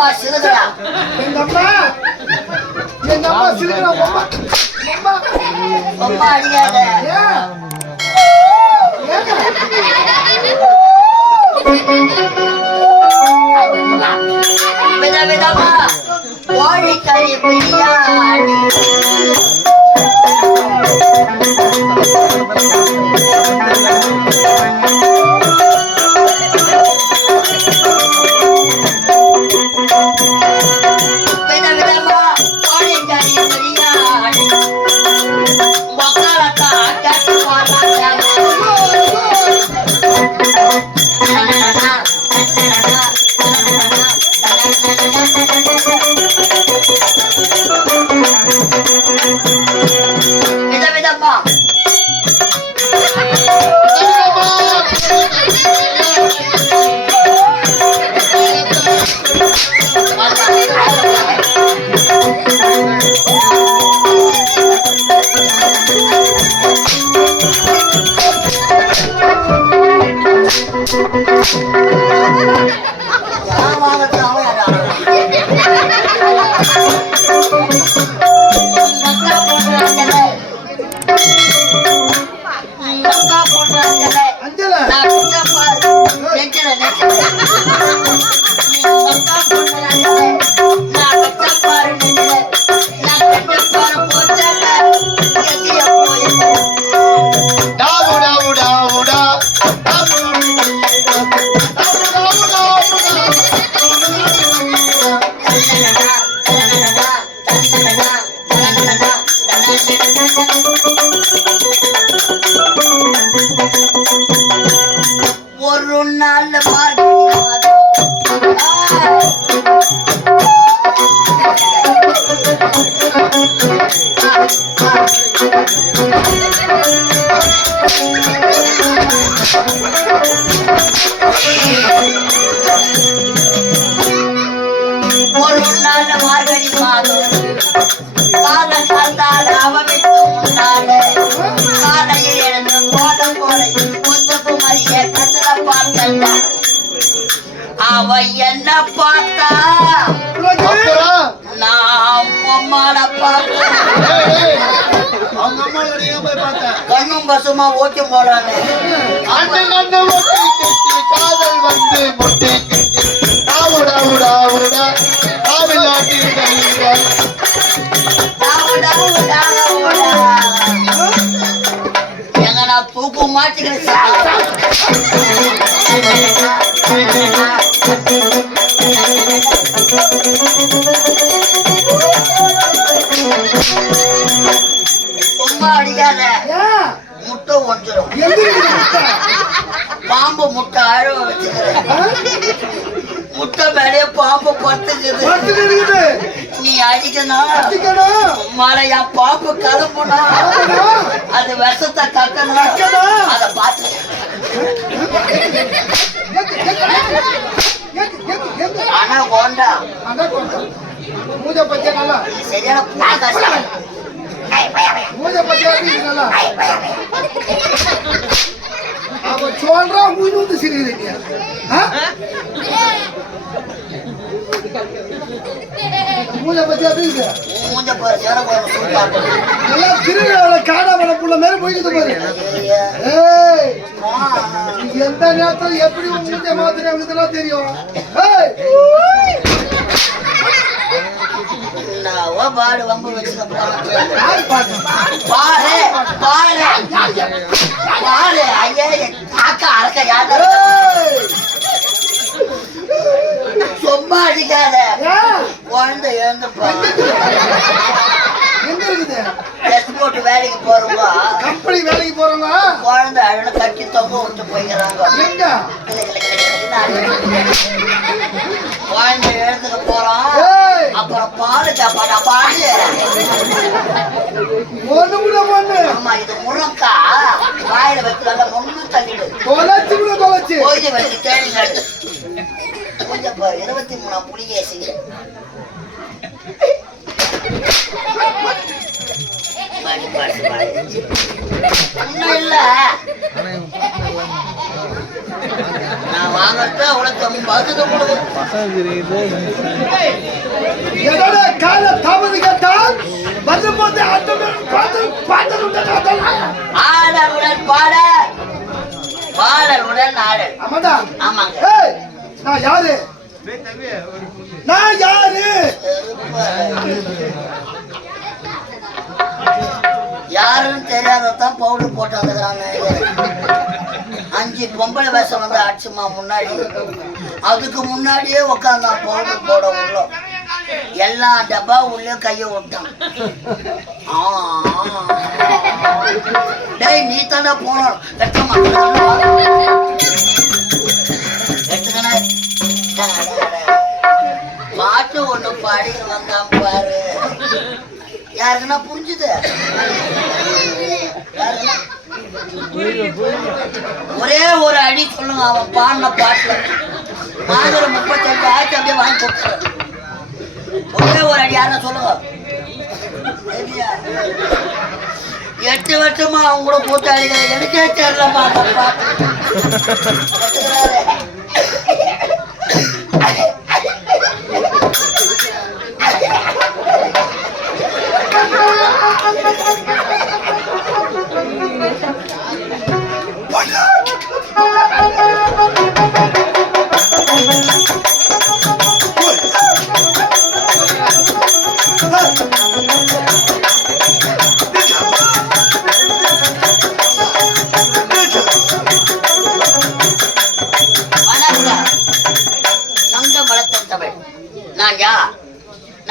அம்மா சிறுதுடா எங்க அம்மா எங்க அம்மா சிரிக்கிறா அம்மா. அம்மா. அம்மா அடிக்காத ஏன்? ஏங்க வித விதமா கோழிக்கறி பிரியாணி. கத்தல பார்த்தல்ல அவ என்ன பார்த்தா? நான் அம்மாட பார்த்தேன். கண்ணும் பசுமா ஓட்டி காதல் வந்து முட்டி சும்மா அடிக்காத முட்டை முட்டை? பாம்பு முட்டை அழுவ வச்சுக்கிறேன்? முட்டை மேலே பாம்பு பத்துக்குது நீ அடிக்கணும் அடிக்கணும் மழையா பாம்பு ஆகணும். அது விஷத்தை கக்கணும். அதை பார்த்து. ஆனா கோண்டா. மூஞ்ச பத்தியா? நல்லா சரியான பூனை கஷ்டம் இருக்குது நல்லா அவ சொல்றா மூஞ்சி வந்து சிரிக்கிறீங்க? மூஞ்ச பத்தியா இருக்குது மூஞ்ச பாரு சேர எல்லாம் திருவிழாவில புள்ள மாதிரி போய்க்குது பாரு. ஏய் எந்த நேரத்துல எப்படி மூஞ்ச மாத்துறாங்கன்னு தெரியும். ஏய். பாடு வம்பு வச்சுக்க பாரு பாரு பாரு ஐயா காக்கா அறக்க யாரு? சும்மா அடிக்காத? குழந்தை இருக்குது ட்ரெஸ் போட்டு வேலைக்கு போறவங்க கம்பெனி வேலைக்கு போறவங்க குழந்தை அழுன கட்டி தொங்க விட்டு போய்க்கிறாங்க. குழந்தை எழுந்துக்க போறோம். அப்புறம் பாடு சாப்பாடா ஒண்ணு பொண்ணு. ஆமா இது முழங்கா வாயில வச்சு நல்லா முன்னு தள்ளிடு. கோயில வச்சு தேடி கொஞ்சம் இருபத்தி மூணாம் புலிகேசி பாடு, பாடு. என்னோட கால தாமது கேட்டால் வந்து போது அட்டுடன் பாட்டு பாட்டு விட்டா ஆடலுடன் பாடல். பாடலுடன் ஆடல் ஆமாடா. ஆமாங்க. ஏய் நான் யாரு? நான் யாரு? யாருன்னு தெரியாததான் பவுடர் போட்டு வந்துக்கிறாங்க அஞ்சு பொம்பளை வேஷம் வந்து அடிச்சுமா முன்னாடி? அதுக்கு முன்னாடியே உட்காந்தான் பவுடர் போட உள்ள எல்லா டப்பா உள்ளே கையை விட்டான். ஆ, ஆ. டேய் நீ தானே போனோம். யாருக்குன்னா புரிஞ்சுது? ஒரே ஒரு அடி சொல்லுங்க அவன் பாடின பாட்டுல. நாங்கிற முப்பத்தஞ்சு ஆயிரத்தி அப்படியே வாங்கி கொடுத்துரு. ஒரே ஒரு அடி யாருன்னா சொல்லுங்க? எட்டு வருஷமா அவங்க கூட கூட்டாளி எனக்கே தெரியலமா அந்த பாட்டு.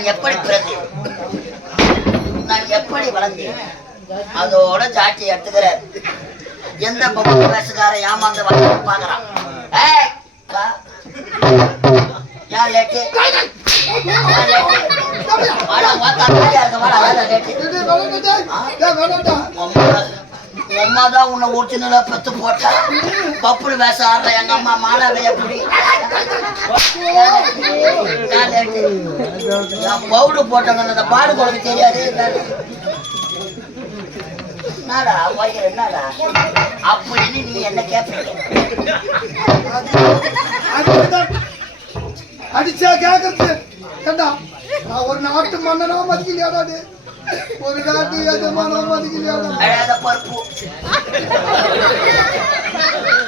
நான் எப்படி பிறந்தேன் நான் எப்படி வளர்ந்தேன் அதோட சாட்சி எடுத்துக்கிறேன் எந்த பொம்மை வயசுக்கார ஏமாந்து வளர்ந்து பாக்குறான் ஏய், லேட்டு? வாடா, இருக்க, வாடா, லேட்டு. உங்க அம்மா தான் உன்னை ஒரிஜினலா பெத்து போட்டா பப்புடு வேஷ ஆடுற எங்க அம்மா மாலாவை எப்படி? பவுடு போட்டாங்க அந்த பாடு கொடுக்க தெரியாது. என்னடா பையன் என்னடா? அப்படின்னு நீ என்ன கேட்பீங்க அடிச்சா கேக்குறது. ஏண்டா நான் ஒரு நாட்டு மன்னனா மதிக்கலையாடா ஒரு நாட்டு எஜமானா மதிக்கலையாடா அழாத பருப்பு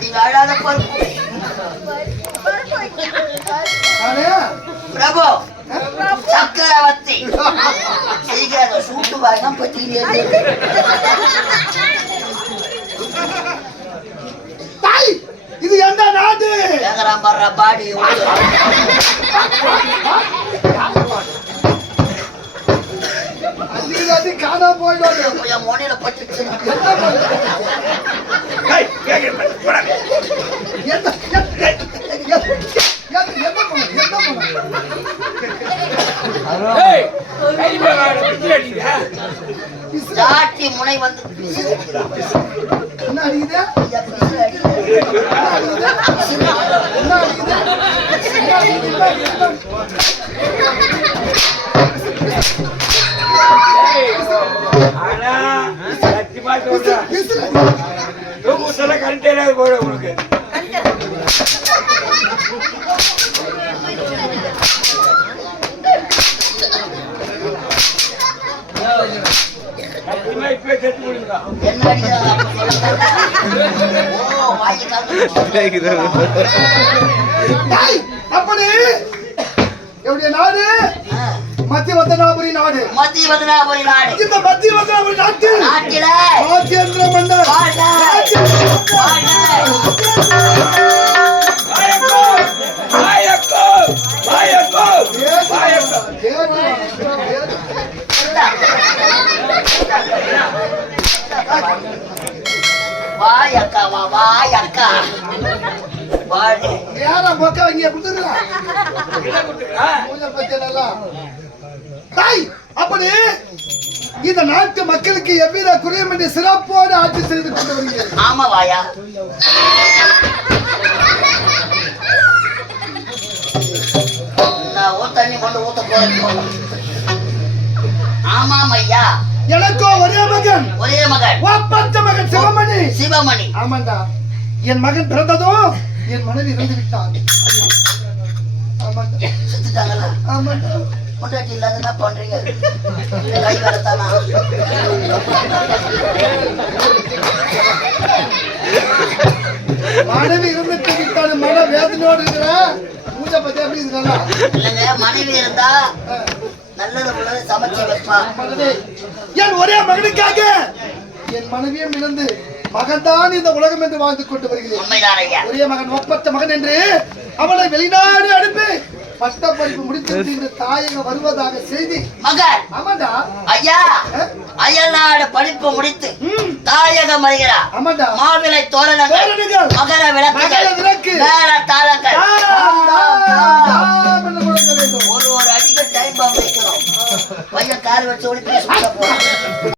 நீங்க அழாத பருப்பு பிரபு சக்கரவர்த்தி சீக்கிரம் சூட்டு தாய் இது எந்த நாடு பாடி அள்ளி காணா போயிடும் என் மோனையில பட்டுச்சு? பிசு. முனை வந்து பிசு. என்ன அடிக்குது? ஓ வாங்கி தாய், அப்படி என்னுடைய நாடு? மத்திய வந்தனாபுரி நாடு. மத்திய நாடு. இந்த மத்திய நாட்டில் வாய் அக்கா வா வாய் அக்கா வாடு. யாரா பக்கம் இங்க கொடுத்துருக்கா? ஆ, பூஜை பச்சனெல்லாம். தாய், அப்படி இந்த நாட்டு மக்களுக்கு எவ்வித குறையுமின்றி சிறப்போடு ஆட்சி செய்து கொண்டு வருகிறேன். ஆமா வாயா. நான் ஊ தண்ணி கொண்டு ஊத்த போறேன். ஆமாம் ஐயா. எனக்கோ ஒரே மகன். ஒரே மகன். ஒப்பற்ற மகன் சிவமணி. சிவமணி. ஆமாண்டா. என் மகன் பிறந்ததும் என் மனைவி இறந்து விட்டார் ஆமாண்டா. செத்துட்டாங்களா? ஆமாண்டா. பொண்டாட்டி இல்லாத என்ன பண்றீங்க கை வரத்தானா? மனைவி இருந்துட்டு விட்டாரு மன வேதனையோடு இருக்கிறேன் பூஜை பத்தி எப்படி இருக்கிறா இல்லைங்க மனைவி இருந்தா நல்லது உள்ளது சமைச்சு என் ஒரே மகனுக்காக என் மனைவியும் இழந்து மகன்தான் இந்த உலகம் என்று வாழ்ந்து கொண்டு வருகிறேன். ஒரே மகன் ஒப்பற்ற மகன் என்று அவளை வெளிநாடு அனுப்பி பட்ட படிப்பு முடித்து இந்த தாயகம் வருவதாக செய்தி. மகன்! ஆமாண்டா. ஐயா! அயல்நாடு படிப்பு முடித்து தாயகம் வருகிறார். ஆமாண்டா. மாவிலை தோரணங்கள் மகர விளக்கு, மேல தாளங்கள். தாம், வேண்டும் ஒரு ஒரு அடிக்க டைம் பாம்பு வைக்கணும். பையன் கார் வச்சு ஓடி